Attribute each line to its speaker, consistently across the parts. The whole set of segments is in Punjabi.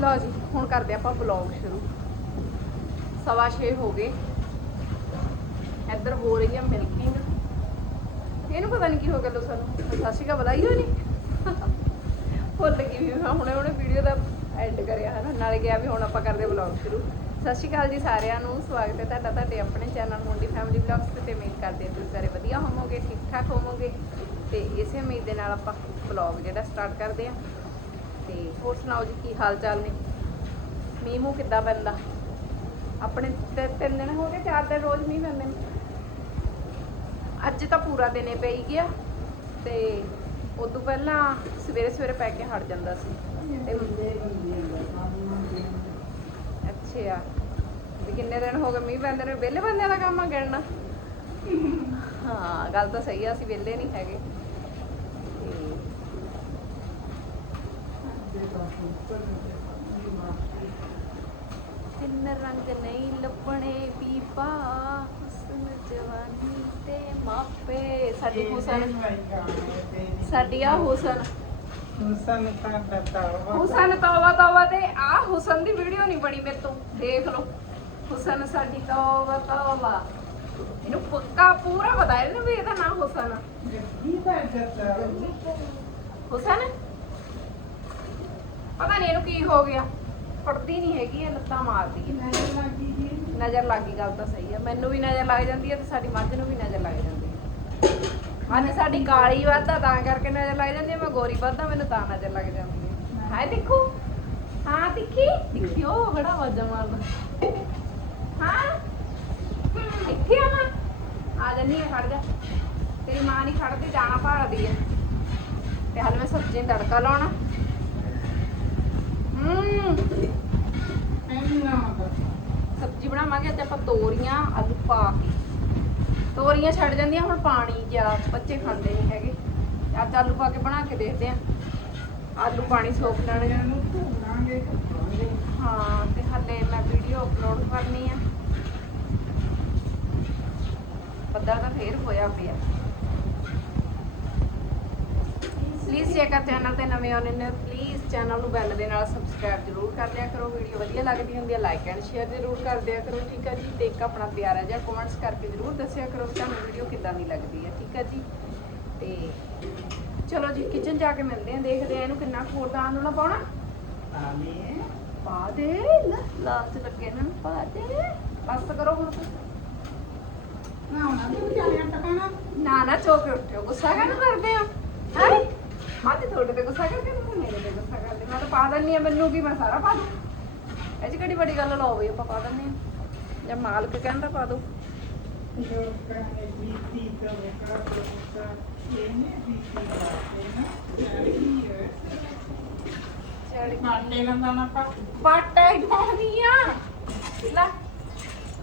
Speaker 1: ਲਓ ਜੀ, ਹੁਣ ਕਰਦੇ ਆਪਾਂ ਵਲੌਗ ਸ਼ੁਰੂ। ਸਵਾ ਛੇ ਹੋ ਗਏ। ਇੱਧਰ ਹੋ ਰਹੀ ਆ ਮਿਲਕਿੰਗ ਇਹਨੂੰ ਪਤਾ ਨਹੀਂ ਕੀ ਹੋ ਗਿਆ ਲੋ ਸਾਨੂੰ ਸਤਿ ਸ਼੍ਰੀ ਬੁਲਾਈ ਹੋਣੀ? ਭੁੱਲ ਗਈ ਵੀ ਮੈਂ, ਹੁਣੇ ਹੁਣੇ ਵੀਡੀਓ ਦਾ ਐਡ ਕਰਿਆ ਹੈ ਨਾਲੇ ਗਿਆ ਵੀ ਹੁਣ ਆਪਾਂ ਕਰਦੇ ਵਲੌਗ ਸ਼ੁਰੂ। ਸਤਿ ਸ਼੍ਰੀ ਅਕਾਲ ਜੀ ਸਾਰਿਆਂ ਨੂੰ। ਸਵਾਗਤ ਹੈ ਤੁਹਾਡਾ ਤੁਹਾਡੇ ਆਪਣੇ ਚੈਨਲ ਮੁੰਡੀ ਫੈਮਿਲੀ ਵਲੌਗਸ ਤੇ ਤੇ ਕਰਦੇ ਹਾਂ ਤੁਸੀਂ ਸਾਰੇ ਵਧੀਆ ਹੋਵੋਗੇ ਠੀਕ ਠਾਕ ਹੋਵੋਗੇ। ਤੇ ਇਸੇ ਉਮੀਦ ਦੇ ਨਾਲ ਆਪਾਂ ਵਲੌਗ ਜਿਹੜਾ ਸਟਾਰਟ ਕਰਦੇ ਹਾਂ। ਤੇ ਹੋਰ ਸੁਣਾਓ ਜੀ ਕੀ ਹਾਲ ਚਾਲ ਨੇ? ਮੀਂਹ ਮੂੰਹ ਕਿੱਦਾਂ ਪੈਂਦਾ? ਆਪਣੇ ਤੇ ਤਿੰਨ ਦਿਨ ਹੋ ਗਏ, ਚਾਰ ਦਿਨ ਰੋਜ਼ ਮੀਂਹ ਪੈਂਦੇ ਨੇ। ਅੱਜ ਤਾਂ ਪੂਰਾ ਦਿਨੇ ਪਈ ਗਿਆ ਤੇ ਉਦੋਂ ਪਹਿਲਾਂ ਸਵੇਰੇ ਸਵੇਰੇ ਪੈ ਕੇ ਹਟ ਜਾਂਦਾ ਸੀ। ਅੱਛਾ, ਵੀ ਕਿੰਨੇ ਦਿਨ ਹੋ ਗਏ ਮੀਂਹ ਪੈਂਦੇ ਨੇ? ਵਿਹਲੇ ਬੰਦਿਆਂ ਦਾ ਕੰਮ ਆ ਗਿਣਨਾ। ਹਾਂ, ਗੱਲ ਤਾਂ ਸਹੀ ਆ, ਅਸੀਂ ਵਿਹਲੇ ਨਹੀਂ ਹੈਗੇ। ਤਿੰਨ ਰੰਗ ਨਹੀਂ ਲੱਭਣੇ ਬੀਬਾ ਹੁਸਨ ਜਵਾਨੀ ਤੇ ਮਾਪੇ। ਸਾਡੀ ਹੁਸਨ। ਸਾਡੀ ਆ ਹੁਸਨ।
Speaker 2: ਹੁਸਨ ਤਾਂ ਬਤਾਵਾ
Speaker 1: ਹੁਸਨ ਤੌਬਾ ਤੌਬਾ ਤੇ ਆ ਹੁਸਨ ਦੀ ਵੀਡੀਓ ਨਹੀਂ ਬਣੀ ਮੇਰੇ ਤੋਂ। ਦੇਖ ਲਓ। ਹੁਸਨ ਸਾਡੀ ਤੌਬਾ ਤੌਬਾ। ਇਹਨੂੰ ਪੱਕਾ ਪੂਰਾ ਪਤਾ ਇਹਨੂੰ ਵੀ ਇਹਦਾ ਨਾਮ ਹੁਸਨ। ਆ ਹੁਸਨ? ਪਤਾ ਨਹੀਂ ਇਹਨੂੰ ਕੀ ਹੋ ਗਿਆ। ਪੜਦੀ ਨਹੀਂ ਹੈਗੀ ਇਹ ਲੱਤਾਂ ਮਾਰਦੀ ਹੈ।
Speaker 2: ਨਹੀਂ ਲੱਗੀ ਜੀ।
Speaker 1: ਨਜ਼ਰ ਲੱਗ ਗਈ ਗੱਲ ਤਾਂ ਸਹੀ ਹੈ। ਮੈਨੂੰ ਵੀ ਨਜ਼ਰ ਲੱਗ ਜਾਂਦੀ ਹੈ ਤੇ ਸਾਡੀ ਮੱਝ ਨੂੰ ਵੀ ਨਜ਼ਰ ਲੱਗ ਜਾਂਦੀ ਹੈ। ਮੱਝ ਸਾਡੀ ਕਾਲੀ ਵੱਧਦਾ ਤਾਂ ਕਰਕੇ ਨਜ਼ਰ ਲੱਗ ਜਾਂਦੀ ਹੈ। ਮੈਂ ਗੋਰੀ ਵੱਧਦਾ ਮੈਨੂੰ ਤਾਂ ਨਜ਼ਰ ਲੱਗ ਜਾਂਦੀ ਹੈ। ਹਾਏ ਦੇਖੋ ਹਾਂ ਦੇਖੀ ਦੇਖੀ ਉਹ ਬੜਾ ਵਾਜਾ ਮਾਰਦਾ? ਹਾਂ? ਇੱਥੇ ਆ ਮੈਂ। ਆ ਜੰਨੀ ਖੜ ਜਾ। ਤੇਰੀ ਮਾਂ ਨਹੀਂ ਖੜਦੀ ਜਾਣਾ ਭਾਲਦੀ ਹੈ। ਤੇ ਹਾਲੇ ਮੈਂ ਸਬਜ਼ੀ ਨੂੰ ਤੜਕਾ ਲਾਉਣਾ। ਹੂੰ ਸਬਜ਼ੀ ਬਣਾਵਾਂਗੇ ਅੱਜ ਆਪਾਂ ਤੋਰੀਆਂ ਆਲੂ ਪਾ ਕੇ। ਤੋਰੀਆਂ ਛੱਡ ਜਾਂਦੀਆਂ ਹੁਣ ਪਾਣੀ ਜ਼ਿਆਦਾ ਬੱਚੇ ਖਾਂਦੇ ਨਹੀਂ ਹੈਗੇ। ਅੱਜ ਆਲੂ ਪਾ ਕੇ ਬਣਾ ਕੇ ਦੇਖਦੇ ਆ। ਆਲੂ ਪਾਣੀ ਸੋਖ ਲੈਣੇ
Speaker 2: ਨੂੰ ਧੋਣਾਂਗੇ
Speaker 1: ਹਾਂ ਤੇ ਹੱਲੇ ਮੈਂ ਵੀਡੀਓ ਅਪਲੋਡ ਕਰਨੀ ਆ। ਬੱਦਲ ਤਾਂ ਫੇਰ ਹੋਇਆ ਪਿਆ। ਪਲੀਜ਼ ਜੇਕਰ ਚੈਨਲ ਤੇ ਨਵੇਂ ਆਉਣੇ ਨੇ। ਪਲੀਜ਼ ਚੈਨਲ ਨੂੰ ਬੈਲ ਦੇ ਨਾਲ ਸਬਸਕ੍ਰਾਈਬ ਜ਼ਰੂਰ ਕਰ ਲਿਆ ਕਰੋ। ਵੀਡੀਓ ਵਧੀਆ ਲੱਗਦੀ ਹੁੰਦੀ ਹੈ ਲਾਈਕ ਐਂਡ ਸ਼ੇਅਰ ਜ਼ਰੂਰ ਕਰ ਦਿਆ ਕਰੋ ਠੀਕ ਹੈ ਜੀ? ਤੇ ਇੱਕ ਆਪਣਾ ਪਿਆਰਾ ਜਿਹਾ ਕਮੈਂਟਸ ਕਰਕੇ ਜ਼ਰੂਰ ਦੱਸਿਆ ਕਰੋ ਕਿ ਤੁਹਾਨੂੰ ਵੀਡੀਓ ਕਿੱਦਾਂ ਦੀ ਲੱਗਦੀ ਹੈ ਠੀਕ ਹੈ ਜੀ? ਤੇ ਚਲੋ ਜੀ ਕਿਚਨ ਜਾ ਕੇ ਮਿਲਦੇ ਹਾਂ ਦੇਖਦੇ ਹਾਂ ਇਹਨੂੰ ਕਿੰਨਾ ਦਾਲ ਨੂੰ ਨਾ ਪਾਉਣਾ।
Speaker 2: ਆਲੇ
Speaker 1: ਪਾ ਦੇ ਲਾਸਟ ਲੱਗੇ ਨੂੰ ਪਾ ਦੇ। ਬਸ ਕਰੋ ਹੁਣ ਤੁਸੀਂ।
Speaker 2: ਨਾ
Speaker 1: ਨਾ ਨਾ ਚੋ ਕੇ ਉੱਠਿਓ ਗੁੱਸਾ ਕਰਦੇ ਹੋ? ਹੈ ਮਾਤੇ ਤੁਹਾਡੇ ਤੇ ਗੁੱਸਾ ਕਰਦੇ ਤੁਸੀਂ ਮੇਰੇ ਤੇ ਗੁੱਸਾ ਕਰਦੇ। ਮੈਂ ਤਾਂ ਪਾ ਦਿੰਨੀ ਆ ਮੈਨੂੰ ਕੀ ਮੈਂ ਸਾਰਾ ਪਾ ਦੂੰ? ਇਹ ਚ ਕਿਹੜੀ ਬੜੀ ਗੱਲ ਲਾਓ ਬਈ ਆਪਾਂ ਪਾ ਦਿੰਨੇ ਆ ਜਾਂ ਮਾਲਕ ਕਹਿੰਦਾ ਪਾ ਦੋ
Speaker 2: ਤੋਂ ਤੋਂ ਮਾਟੇ ਲੰਦਾ ਨਾ ਪਾ
Speaker 1: ਬਾਟਾ ਹੀ ਪਾਉਣੀ ਆ। ਲੈ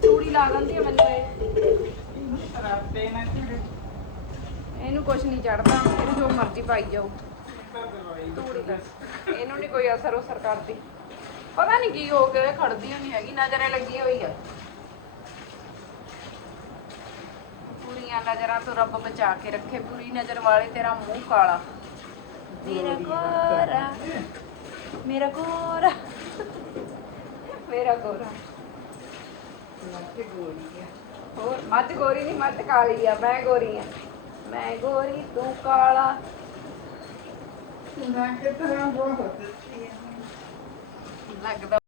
Speaker 1: ਚੂੜੀ ਲਾ ਦਿੰਦੀ ਆ ਮੈਨੂੰ ਇਹ।
Speaker 2: ਰਾਤੇ ਨਾ ਚੜੇ
Speaker 1: ਇਹਨੂੰ ਕੁਛ ਨਹੀਂ ਚੜਦਾ ਇਹਨੂੰ ਜੋ ਮਰਜ਼ੀ ਪਾਈ ਜਾਓ। ਤੂੜੀ ਦਾ। ਇਹਨੂੰ ਨਹੀਂ ਕੋਈ ਅਸਰ ਉਸਰ ਕਰਦੀ। ਪਤਾ ਨਹੀਂ ਕੀ ਹੋ ਗਿਆ ਖੜਦੀ ਨਹੀਂ ਹੈਗੀ ਨਜ਼ਰੇ ਲੱਗੀ ਹੋਈ ਆ। ਪੂਰੀਆਂ ਨਜ਼ਰਾਂ ਤੋਂ ਰੱਬ ਬਚਾ ਕੇ ਰੱਖੇ ਪੂਰੀ ਨਜ਼ਰ ਵਾਲੇ ਤੇਰਾ ਮੂੰਹ ਕਾਲਾ। ਮੇਰਾ ਗੋਰਾ ਮੇਰਾ ਗੋਰਾ ਮੇਰਾ ਗੋਰਾ।
Speaker 2: ਲੱਗੇ ਗੋਲੀ ਹੈ
Speaker 1: ਹੋਰ ਮੱਝ ਗੋਰੀ ਨਹੀਂ ਮੱਝ ਕਾਲੀ ਆ ਮੈਂ ਗੋਰੀ ਆ। ਮੈਂ ਗੋਰੀ ਤੂੰ ਕਾਲਾ।
Speaker 2: ਨਾ ਕਿਤਨਾ ਬਹੁਤ
Speaker 1: ਲੱਗਦਾ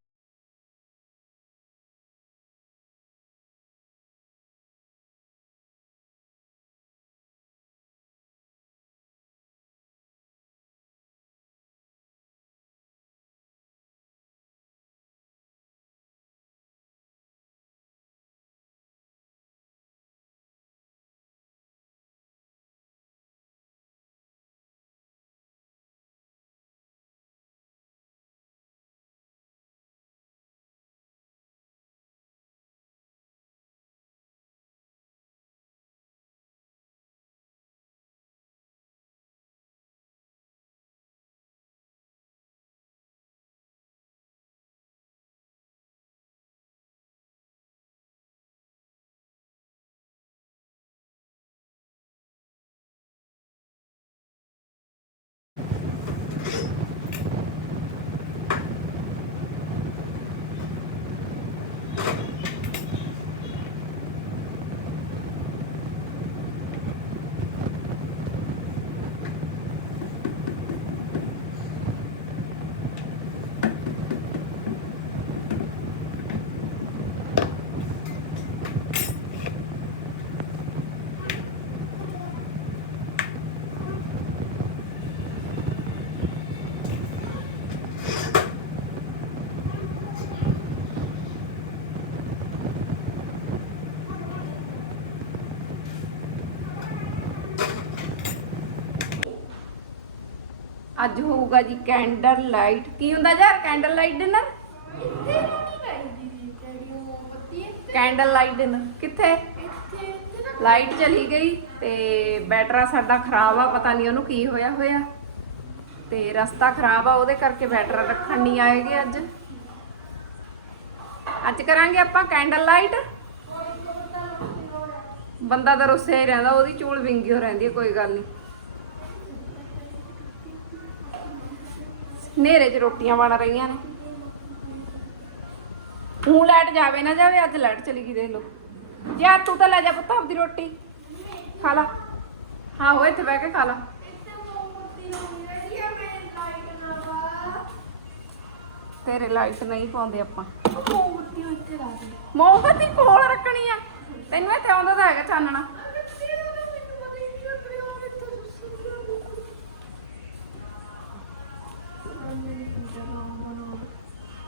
Speaker 1: ਅੱਜ ਹੋਊਗਾ ਜੀ ਕੈਂਡਲ ਲਾਈਟ। ਕੀ ਹੁੰਦਾ ਯਾਰ, candle light dinner? Candle light dinner. ਕਿੱਥੇ? ਲਾਈਟ ਚਲੀ ਗਈ ਤੇ ਬੈਟਰਾ ਸਾਡਾ ਖਰਾਬ ਆ, ਪਤਾ ਨਹੀਂ ਉਹਨੂੰ ਕੀ ਹੋਇਆ ਹੋਇਆ। ਤੇ ਰਸਤਾ ਖਰਾਬ ਆ, ਉਹਦੇ ਕਰਕੇ ਬੈਟਰਾ ਰੱਖਣ ਨਹੀਂ ਆਏਗੇ ਅੱਜ। ਅੱਜ ਕਰਾਂਗੇ ਆਪਾਂ ਕੈਂਡਲ ਲਾਈਟ? ਬੰਦਾ ਤਾਂ ਰੁੱਸਿਆ ਹੀ ਰਹਿੰਦਾ, ਉਹਦੀ ਚੂਲ ਵਿੰਗੀ ਹੋ ਰਹਿੰਦੀ ਹੈ ਕੋਈ ਗੱਲ ਨਹੀਂ। ਹਨੇਰੇ 'ਚ ਰੋਟੀਆਂ ਬਣ ਰਹੀਆਂ ਨੇ। ਹੁਣ ਲਾਈਟ ਜਾਵੇ ਨਾ ਜਾਵੇ ਅੱਜ ਲਾਈਟ ਚਲੀ ਗਈ ਦੇਖ ਲਓ। ਯਾਰ ਤੂੰ ਤਾਂ ਲੈ ਜਾ ਪੁੱਤ ਆਪਦੀ ਰੋਟੀ। ਖਾ ਲਾ। ਹਾਂ ਹੋਏ ਇੱਥੇ ਬਹਿ ਕੇ ਖਾ ਲਾ। ਤੇਰੇ ਲਾਈਟ ਨਹੀਂ ਪਾਉਂਦੇ ਆਪਾਂ। ਮੋਮਬੱਤੀ ਕੋਲ ਰੱਖਣੀ ਆ। ਤੈਨੂੰ ਇੱਥੇ ਆਉਂਦਾ ਤਾਂ ਹੈਗਾ ਚਾਨਣਾ।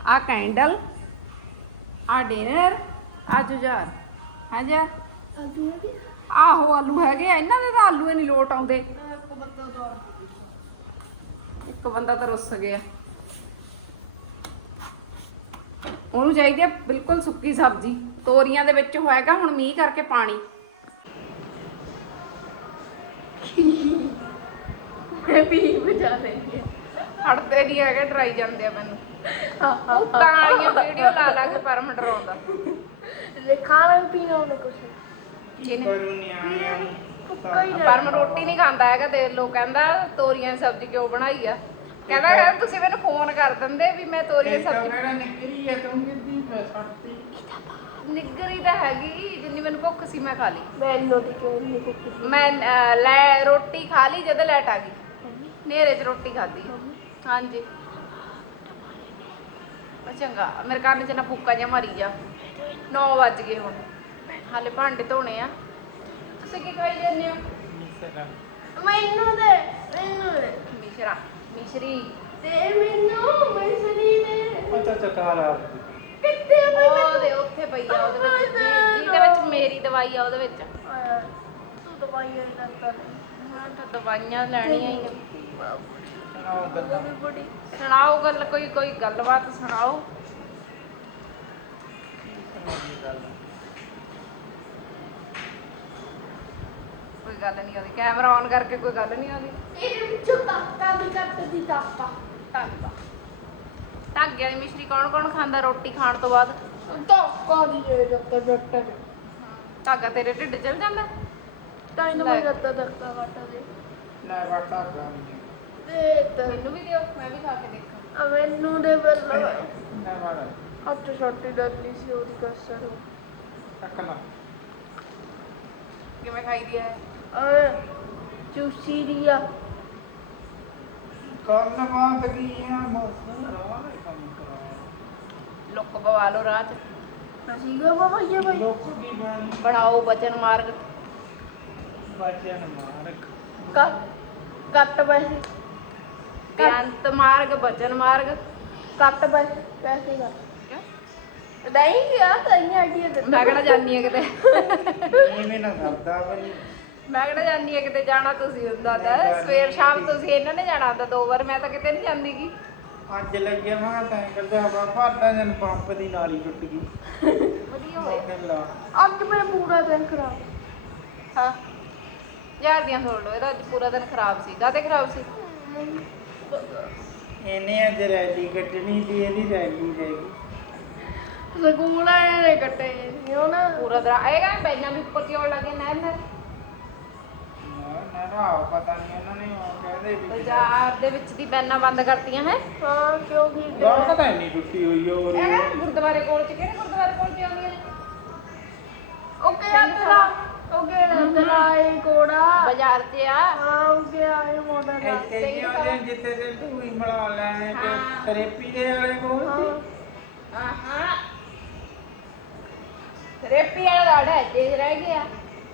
Speaker 1: ਆ ਕੈਂਡਲ ਆ ਡਿਨਰ ਆ ਜੁਜਾਰ ਹਾਂ ਜੀ? ਆਹੋ ਆਲੂ ਹੈਗੇ ਆ। ਇਹਨਾਂ ਦੇ ਤਾਂ ਆਲੂ ਹੀ ਨਹੀਂ ਲੋਟ ਆਉਂਦੇ। ਇੱਕ ਬੰਦਾ ਤਾਂ ਰੁੱਸ ਗਿਆ। ਉਹਨੂੰ ਚਾਹੀਦੀ ਆ ਬਿਲਕੁਲ ਸੁੱਕੀ ਸਬਜ਼ੀ। ਤੋਰੀਆਂ ਦੇ ਵਿੱਚ ਹੋਏਗਾ ਹੁਣ ਮੀਂਹ ਕਰਕੇ ਪਾਣੀ। ਵੀ ਬਜਾ ਲੈਂਦੇ ਹੜਦੇ ਨਹੀਂ ਹੈਗੇ ਡਰਾਈ ਜਾਂਦੇ ਆ ਮੈਨੂੰ। ਤਾਂ ਆਈਆਂ ਵੀਡੀਓ ਲਾ ਲਾ ਕੇ ਪਰਮ ਡਰਾਉਂਦਾ।
Speaker 3: ਖਾਣਾ ਪੀਣਾ ਉਹਨੇ ਕੁਛ।
Speaker 1: ਜਿਹਨੇ
Speaker 2: ਕਰੂ ਨਿਆਣਿਆਂ ਨੂੰ
Speaker 3: ਭੁੱਖਾ ਹੀ
Speaker 1: ਪਰਮ ਰੋਟੀ ਨਹੀਂ ਖਾਂਦਾ ਹੈਗਾ ਦੇਖ ਲੋ ਕਹਿੰਦਾ ਤੋਰੀਆਂ ਦੀ ਸਬਜ਼ੀ ਕਿਉਂ ਬਣਾਈ ਆ? ਕਹਿੰਦਾ ਕਹਿੰਦਾ ਤੁਸੀਂ ਮੈਨੂੰ ਫੋਨ ਕਰ ਦਿੰਦੇ ਵੀ ਮੈਂ ਤੋਰੀਆਂ ਦੀ ਸਬਜ਼ੀ
Speaker 2: ਮੇਰਾ ਨਿਕਰੀ ਹੈ ਤੂੰ ਕਿੱਦੀ ਫਸੜਤੀ
Speaker 1: ਨਿੱਗਰੀ ਤਾਂ ਹੈਗੀ ਜਿੰਨੀ ਮੈਨੂੰ ਭੁੱਖ ਸੀ ਮੈਂ ਖਾ ਲਈ।
Speaker 3: ਮੈਨੂੰ ਦੀ ਕਿਉਂ ਨਹੀਂ ਕੁੱਕੀ
Speaker 1: ਮੈਂ ਅਹ, ਲੈ ਰੋਟੀ ਖਾ ਲਈ ਜਦੋਂ ਲੈਟ ਆ ਗਈ। ਹਨੇਰੇ 'ਚ ਰੋਟੀ ਖਾਧੀ। ਹਾਂਜੀ। ਚੰਗਾ ਮੇਰੇ ਕੰਨ 'ਚ ਨਾ ਫੂਕਾ ਜਿਹਾ ਮਾਰੀ ਜਾ। 9 ਵੱਜ ਗਏ ਹੁਣ। ਹਾਲੇ ਭਾਂਡੇ ਧੋਣੇ ਆ। ਤੁਸੀਂ ਕੀ ਖਾਈ ਜਾਂਦੇ ਹੋ?
Speaker 3: ਮੈਨੂੰ ਦੇ ਮੈਨੂੰ ਦੇ।
Speaker 1: ਮਿਸ਼ਰਾ ਮਿਸ਼ਰੀ।
Speaker 3: ਤੇ ਮੈਨੂੰ ਮੈਸਰੀ ਦੇ।
Speaker 2: ਅੱਛਾ ਚਕਾਰਾ
Speaker 3: ਕਿੱਥੇ
Speaker 1: ਉਹਦੇ ਉੱਥੇ ਪਈ ਆ ਉਹਦੇ ਵਿੱਚ ਜਿਹਦੇ ਵਿੱਚ ਮੇਰੀ ਦਵਾਈ ਆ ਉਹਦੇ ਵਿੱਚ।
Speaker 3: ਤੂੰ ਦਵਾਈਆਂ ਹੀ ਨਾ ਕਰ
Speaker 1: ਮੈਂ ਤਾਂ ਦਵਾਈਆਂ ਲੈਣੀਆਂ ਹੀ ਆ।
Speaker 2: ਸੁਣਾਓ ਗੱਲਾਂ।
Speaker 3: ਵੀ ਬੜੀ
Speaker 1: ਸੁਣਾਓ ਗੱਲ ਕੋਈ ਕੋਈ ਗੱਲਬਾਤ ਸੁਣਾਓ? ਕੋਈ ਗੱਲ ਨਹੀਂ ਆਉਂਦੀ। ਕੈਮਰਾ ਔਨ ਕਰਕੇ ਕੋਈ ਗੱਲ ਨਹੀਂ ਆਉਂਦੀ।
Speaker 3: ਇਹਦੇ ਵਿੱਚੋਂ ਤਾਕਾ ਵੀ ਕੱਟ ਦੀ ਤਾਕਾ
Speaker 1: ਧਾਗਾ ਧਾਗੇ ਵਾਲੀ ਮਿਸ਼ਰੀ ਕੌਣ ਕੌਣ ਖਾਂਦਾ ਰੋਟੀ ਖਾਣ ਤੋਂ ਬਾਅਦ?
Speaker 3: ਤਾਕਾ ਦੀ ਜੇ ਜੱਟ ਜੱਟ
Speaker 1: ਧਾਗਾ ਤੇਰੇ ਢਿੱਡ ਚਲ ਜਾਂਦਾ?
Speaker 3: ਤਾਂ ਇਹਨੂੰ। ਮੈਂ ਰੱਤਾ ਧੱਕਾ ਕੱਟ ਦੇ।
Speaker 2: ਲੈ ਵਾਟਾ ਗਾਂ
Speaker 3: ਤੇ
Speaker 1: ਮੈਨੂੰ ਵੀ ਦਿਓ ਮੈਂ ਵੀ ਖਾ ਕੇ ਦੇਖਾਂ।
Speaker 3: ਆ ਮੈਨੂੰ ਦੇ ਬੱਲਾ
Speaker 2: ਲੈ ਵਾੜਾ
Speaker 3: ਅੱਟ ਛੋਟੀ ਡਰਲੀ ਸੀ ਉਹਦੀ ਕਸਰ।
Speaker 2: ਟੱਕ ਲਾ।
Speaker 1: ਕਿਵੇਂ ਖਾਈਦੀ ਹੈ
Speaker 3: ਆ ਚੂਸੀ ਰੀਆ
Speaker 2: ਕਰਨ ਬਾਤ ਕੀ ਆ ਮੌਸਮ ਰਾਹ ਕੰਮ ਕਰਾ
Speaker 1: ਲੁੱਕ ਪਵਾ ਲਓ ਰਾਹ 'ਚ।
Speaker 3: ਅਸੀਂ ਗਏ ਬਾਬਾ ਇਹ ਭਾਈ
Speaker 2: ਲੋਕ ਕੀ ਬਣ
Speaker 1: ਬਣਾਓ ਬਚਨ ਮਾਰਗ।
Speaker 2: ਮਾਰਕ
Speaker 3: ਕੱਟ ਕੱਟ ਪੈਸੇ।
Speaker 1: ਬੇਅੰਤ ਮਾਰਗ ਬਚਨ ਮਾਰਗ।
Speaker 3: ਕੱਟ ਪੈਸੇ ਪੈਸੇ ਕੱਟ ਨਹੀਂ ਗਿਆ ਤਾਂ ਇਹ ਆਈਡੀਆ ਦੇ
Speaker 1: ਮੈਂ ਕਿਹੜਾ ਜਾਨੀ ਆ ਕਿਤੇ?
Speaker 2: ਐਵੇਂ ਨਾ ਕਰਦਾ ਬਈ।
Speaker 1: ਮੈਂ ਕਿਹੜਾ ਜਾਨੀ ਆ ਕਿਤੇ? ਜਾਣਾ ਤੁਸੀਂ ਹੁੰਦਾ ਤਾਂ। ਸਵੇਰ ਸ਼ਾਮ ਤੁਸੀਂ ਇਹਨਾਂ ਨੇ ਜਾਣਾ ਹੁੰਦਾ ਦੋ ਵਾਰ। ਮੈਂ ਤਾਂ ਕਿਤੇ ਨਹੀਂ ਜਾਂਦੀ ਗੀ।
Speaker 2: ਅੱਜ ਲੱਗਿਆ ਮੈਂ ਤਾਂ ਕਹਿੰਦਾ ਹਵਾ ਭਾਦਾ ਜਨ ਪੰਪ ਦੀ ਨਾਲੀ ਟੁੱਟ ਗਈ।
Speaker 1: ਵਧੀਆ ਹੋਏ
Speaker 2: ਮੋਟਰ ਲਾ।
Speaker 3: ਅੱਜ ਮੇਰਾ ਪੂਰਾ ਦਿਨ ਖਰਾਬ।
Speaker 1: ਹਾਂ। ਯਾਰ ਦੀਆਂ ਲਓ ਇਹਦਾ ਅੱਜ ਪੂਰਾ ਦਿਨ ਖਰਾਬ ਸੀ। ਕਾਹਤੇ ਖਰਾਬ ਸੀ?
Speaker 2: ਇਹਨੇ ਅੱਜ ਰੈਲੀ ਕੱਢਣੀ ਸੀ ਇਹਦੀ ਰੈਲੀ ਰਹਿ ਗਈ
Speaker 3: ਸਕੂਲ ਆਏ ਨੇ ਕੱਟੇ ਸੀ ਉਹ ਨਾ
Speaker 1: ਪੂਰਾ ਦਿਨ ਆਏਗਾ ਬੈਨਾਂ ਵੀ ਉੱਪਰ ਕਿਉਂ ਲੱਗੇ ਨਹਿਰ ਨਹਿਰ।
Speaker 2: ਨਾ ਨਾ ਨਾ ਪਤਾ ਨਹੀਂ ਉਹਨਾਂ ਨੇ ਉਹ ਕਹਿੰਦੇ ਵੀ
Speaker 1: ਬਾਜ਼ਾਰ ਦੇ ਵਿੱਚ ਦੀ ਬੈਨਾਂ ਬੰਦ ਕਰਤੀਆਂ ਹੈ।
Speaker 3: ਹਾਂ ਕਿਉਂ ਕੀ
Speaker 2: ਗਾਹ ਪਤਾ ਨਹੀਂ ਟੁੱਟੀ ਹੋਈ ਹੋਰ।
Speaker 1: ਇਹ ਗੁਰਦੁਆਰੇ ਕੋਲ ਚ ਕਿਹੜੇ ਗੁਰਦੁਆਰੇ ਕੋਲ ਚ ਆਉਂਦੀਆਂ ਨੇ
Speaker 3: ਓਕੇ ਅੰਦਰਾ ਓਕੇ ਅੰਦਰਾ ਇਹ ਕੋੜਾ।
Speaker 1: ਬਾਜ਼ਾਰ 'ਚ ਆ।
Speaker 3: ਹਾਂ ਓਕੇ ਆਏ ਮੋੜਾ ਦਾ
Speaker 2: ਇੱਥੇ ਜੀ ਉਹਦੇ ਜਿੱਥੇ ਤੇ ਤੂੰ ਹੀ ਬਣਾ ਲੈਣੇ ਤੇ
Speaker 1: ਹਾਂ।
Speaker 2: ਥੈਰੇਪੀ ਦੇ ਵਾਲੇ ਕੋਲ ਸੀ।
Speaker 3: ਹਾਂ।
Speaker 1: ਆਹਾਂ। ਰੇਪੀ ਵਾਲਾ ਦਾੜਾ ਤੇਜ ਰਹਿ ਗਿਆ।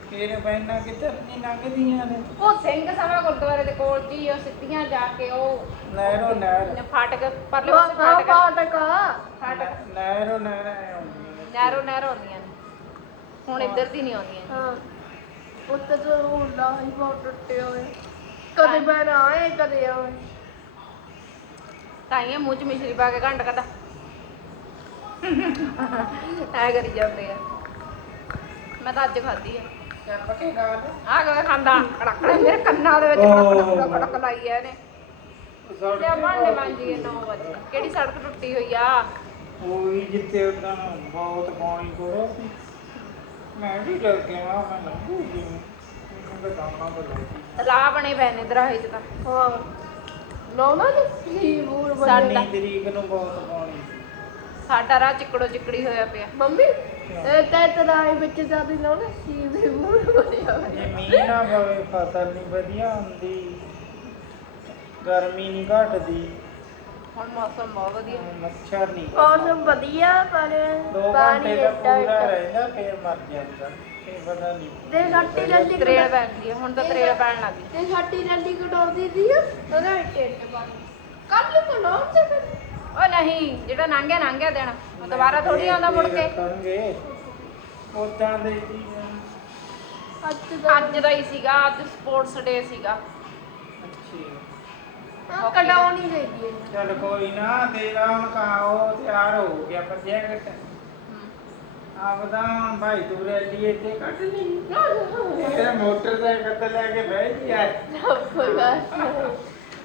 Speaker 2: ਫਿਰ ਬੈਨਾਂ ਕਿੱਧਰ ਨਹੀਂ ਲੰਘਦੀਆਂ ਨੇ।
Speaker 1: ਉਹ ਸਿੰਘ ਸਭਾ ਗੁਰਦੁਆਰੇ ਦੇ ਕੋਲ ਜੀ ਉਹ ਸਿੱਧੀਆਂ ਜਾ ਕੇ ਉਹ
Speaker 2: ਨਹਿਰੋ ਨਹਿਰ।
Speaker 1: ਫਾਟਕ ਪਰਲੇ ਪਾਸੇ
Speaker 2: ਨਹਿਰੋ ਨਹਿਰ ਆਏ ਹੁੰਦੀਆਂ ਨੇ।
Speaker 1: ਨਹਿਰੋ ਨਹਿਰੋ ਆਉਂਦੀਆਂ ਨੇ। ਹੁਣ ਇੱਧਰ ਦੀ ਨਹੀਂ ਆਉਂਦੀਆਂ।
Speaker 3: ਹਾਂ। ਉੱਤੇ ਤੋਂ ਹੁੰਦਾ ਹੀ ਬਹੁਤ ਟੁੱਟੇ ਹੋਏ। ਕਦੇ ਮੈਂ ਆਏ ਕਦੇ ਆਏ।
Speaker 1: ਤਾਂ ਹੀ ਇਹ ਮੂੰਹ ਚ ਮਿਸ਼ਰੀ ਪਾ ਕੇ ਘੰਟ ਕਦਾ ਐ ਕਰੀ ਜਾਂਦੇ ਆ। ਮੈਂ ਤਾਂ ਅੱਜ ਖਾਧੀ ਆ। ਆ ਕੇ ਖਾਂਦਾ? ਕੜਕੜੇ ਮੇਰੇ ਕੰਨਾਂ ਦੇ ਵਿੱਚ ਕੜਕ ਲਾਈ ਆ ਇਹਨੇ। ਤੇ ਭਾਂਡੇ ਮਾਂਜੀਏ 9 ਵਜੇ। ਕਿਹੜੀ ਸੜਕ ਟੁੱਟੀ ਹੋਈ ਆ?
Speaker 2: ਉਹੀ ਜਿੱਥੇ ਉਹਨਾਂ ਨੂੰ ਬਹੁਤ ਪਾਣੀ ਕੋੜੋ ਸੀ। ਮੈਂ ਵੀ ਡਰ ਗਿਆ ਮੈਂ ਲੰਘੂ ਜੀ ਮੈਨੂੰ ਤਾਂ ਦਾਣਾ ਬਲਾਈ
Speaker 1: ਤਲਾਅ ਬਣੇ ਪਏ ਨੇ ਦਰਾਹੇ ਚ ਤਾਂ।
Speaker 3: ਹਾਂ ਨੋ ਨਾ ਜੀ ਬੂਰ
Speaker 1: ਸਾਡੇ-
Speaker 3: ਬਣੀ
Speaker 2: ਸਾਡੀ ਤਰੀਕ ਨੂੰ ਬਹੁਤ ਪਾਣੀ ਸੀ।
Speaker 1: ਸਾਡਾ ਰਾਹ ਚਿੱਕੜੋ ਚਿੱਕੜੀ ਹੋਇਆ ਪਿਆ।
Speaker 3: ਮੰਮੀ ਇਹ ਤੇ ਤਰਾਈ ਵਿੱਚ ਜਾਂਦੀ ਨੋ ਨਾ ਸੀ ਵੀ ਬੂਰ ਬਣਿਆ
Speaker 2: ਜੇ
Speaker 3: ਹੋਇਆ
Speaker 2: ਮੀਂਹ ਨਾ ਪਵੇ ਫਸਲ ਨਹੀਂ ਵਧੀਆ ਹੁੰਦੀ ਗਰਮੀ ਨਹੀਂ ਘਟਦੀ।
Speaker 1: ਹੁਣ ਮੌਸਮ ਬਹੁਤ ਵਧੀਆ।
Speaker 2: ਮੱਛਰ ਨਹੀਂ।
Speaker 3: ਮੌਸਮ ਵਧੀਆ ਪਰ
Speaker 2: ਦੋ
Speaker 3: ਪਾਣੀ
Speaker 2: ਘੰਟੇ ਦਾ ਪੂਰਾ ਰਹਿੰਦਾ ਫੇਰ ਮਰ ਜਾਂਦਾ ਫੇਰ ਪਤਾ ਨਹੀਂ।
Speaker 3: ਤੇ ਸਾਡੀ ਜਲਦੀ
Speaker 1: ਤਰੇਲ ਪੈਂਦੀ ਆ ਹੁਣ ਤਾਂ ਤਰੇਲ ਪੈਣ ਲੱਗ ਗਈ।
Speaker 3: ਤੇ ਸਾਡੀ ਜਲਦੀ ਕਟਾਉਂਦੀ ਸੀ ਉਹਦਾ ਟੇਟ ਪਾਣੀ ਕੱਲ ਕਟਾਉਂ ਤੇ ਫਿਰ?
Speaker 1: ਉਹ ਨਹੀਂ ਜਿਹੜਾ ਲੰਘਿਆ ਲੰਘਿਆ ਦੇਣਾ। ਉਹ ਦੁਬਾਰਾ ਥੋੜੀ ਆਉਂਦਾ ਮੁੜ ਕੇ
Speaker 2: ਕਰਨਗੇ। ਉਦਾਂ ਦੇ ਜੀ
Speaker 3: ਅੱਜ ਦਾ
Speaker 1: ਅੱਜ ਦਾ ਹੀ ਸੀਗਾ ਅੱਜ ਸਪੋਰਟਸ ਡੇ ਸੀਗਾ।
Speaker 3: ਹਾਂ, ਕਟਾਉਣੀ ਚਾਹੀਦੀ ਹੈ
Speaker 2: ਚਲ ਕੋਈ ਨਾ ਤੇਰਾ ਹੁਣ ਕਾਓ ਤਿਆਰ ਹੋ ਗਿਆ ਜੈਕਟ ਆਪਦਾ ਭਾਈ ਤੂੰ ਰੈਲੀ ਇੱਥੇ ਕੱਢ ਲਈ। ਇਹ ਮੋਟਰਸਾਈਕਲ ਤੇ ਲੈ ਕੇ ਬਹਿ ਯਾਰ
Speaker 3: ਕੋਈ ਬਾਤ ਨਹੀਂ।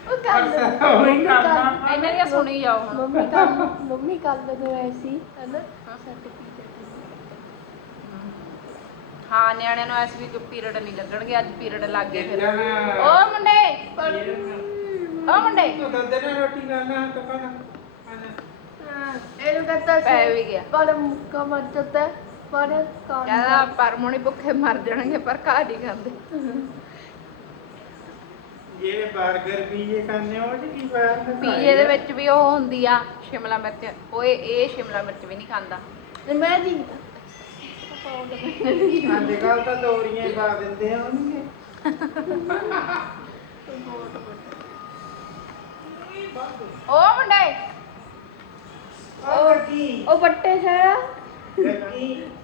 Speaker 3: ਉਹ ਕੱਲ
Speaker 2: ਕਰਨਾ।
Speaker 1: ਇਹਨਾਂ ਦੀਆਂ ਸੁਣੀ ਜਾਓ।
Speaker 3: ਮੰਮੀ ਕੱਲ ਮੰਮੀ ਕੱਲ ਨੂੰ ਐਸੀ ਹੈ। ਨਾ ਸਰਟੀਫਿਕੇਟ
Speaker 1: ਹਾਂ ਨਿਆਣਿਆਂ ਨੂੰ ਐਸ ਵੀ ਪੀਰੀਅਡ ਨਹੀਂ ਲੱਗਣਗੇ ਅੱਜ ਪੀਰੀਅਡ ਲੱਗ ਗਏ ਫਿਰ।
Speaker 2: ਜਾਣਾ
Speaker 1: ਓ ਮੁੰਡੇ!
Speaker 3: ਪਰ
Speaker 1: ਓ ਮੁੰਡੇ।
Speaker 2: ਤੂੰ ਦੱਦੇ ਨਾ ਰੋਟੀ ਖਾਣਾ ਤਾਂ ਖਾਣਾ
Speaker 3: ਹਾਂ, ਇਹਨੂੰ ਕਹਤਾ
Speaker 1: ਪੈ ਵੀ ਗਿਆ।
Speaker 3: ਪਰ ਮੁੱਕਾ ਮਰ ਜਾਂਦਾ ਪਰ ਕਾਨ
Speaker 1: ਕਹਿੰਦਾ ਪਰਮੋਣੀ ਭੁੱਖੇ ਮਰ ਜਾਣਗੇ ਪਰ ਘਾ ਨਹੀਂ ਖਾਂਦੇ।
Speaker 2: ਇਹ 버ਗਰ ਪੀਜੇ ਖਾਣੇ ਹੋ ਜੀ ਕੀ ਬਾਤ
Speaker 1: ਪੀਜੇ ਦੇ ਵਿੱਚ ਵੀ ਉਹ ਹੁੰਦੀ ਆ ਸ਼ਿਮਲਾ ਮਿਰਚ। ਓਏ ਇਹ ਸ਼ਿਮਲਾ ਮਿਰਚ ਵੀ ਨਹੀਂ ਖਾਂਦਾ।
Speaker 3: ਤੇ ਮੈਂ ਦੀ
Speaker 2: ਅੱਜ ਕੱਲ ਤਾਂ ਦੋਰੀਆਂ ਹੀ ਪਾ ਦਿੰਦੇ ਆ ਉਹਨੂੰ।
Speaker 1: ਓ ਮੁੰਡੇ
Speaker 2: ਉਹ ਕੀ
Speaker 3: ਉਹ ਬੱਟੇ ਸਾਰਾ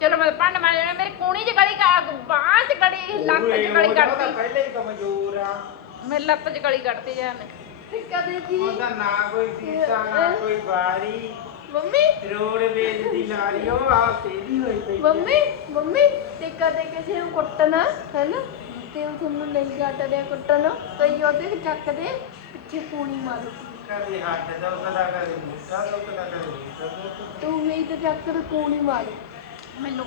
Speaker 1: ਚਲੋ ਮੈਂ ਪੰਡ ਮਾਰ ਜਾਣਾ। ਮੇਰੀ ਕੂਣੀ ਚ ਗਲੀ ਕਾ ਬਾਹ ਚ ਗਲੀ ਲੱਤ ਚ ਗਲੀ ਕੱਟਦੀ
Speaker 2: ਪਹਿਲੇ ਹੀ ਕਮਜ਼ੋਰ ਆ।
Speaker 1: ਮੇਰੀ ਲੱਤ ਚ ਗਲੀ ਕੱਟਦੀ ਜਾਨੇ
Speaker 3: ਤੇ ਕਦੇ ਕੀ
Speaker 2: ਉਹਦਾ ਨਾ ਕੋਈ ਸੀਸਾ ਨਾ ਕੋਈ ਬਾਰੀ
Speaker 3: ਮੰਮੀ?
Speaker 2: ਰੋਡ ਵੇਚ ਦੀ ਲਾਰੀ ਉਹ ਆ ਤੇਰੀ ਹੋਈ ਪਈ।
Speaker 3: ਮੰਮੀ ਮੰਮੀ ਤੇ ਕਦੇ ਕਿਸੇ ਨੂੰ ਕੁੱਟਣਾ ਹੈ ਨਾ ਤੇ ਉਹ ਤੁਹਾਨੂੰ ਨਹੀਂ ਕੱਟਦੇ ਕੁੱਟਣਾ। ਕਈ ਉਹਦੇ ਚੱਕਦੇ ਪਿੱਛੇ ਪੂਣੀ ਮਾਰੋ
Speaker 2: ਕਦੇ ਹੱਥ ਦੁਖਦਾ ਕਦੇ ਮੁੱਠਾ ਦੁਖਦਾ ਕਦੇ ਦੁਖਦਾ
Speaker 3: ਤੂੰ ਵੀ ਤੇ ਚੱਕ ਕੇ ਕੂਣੀ ਮਾਰੋ।
Speaker 1: ਮੈਨੂੰ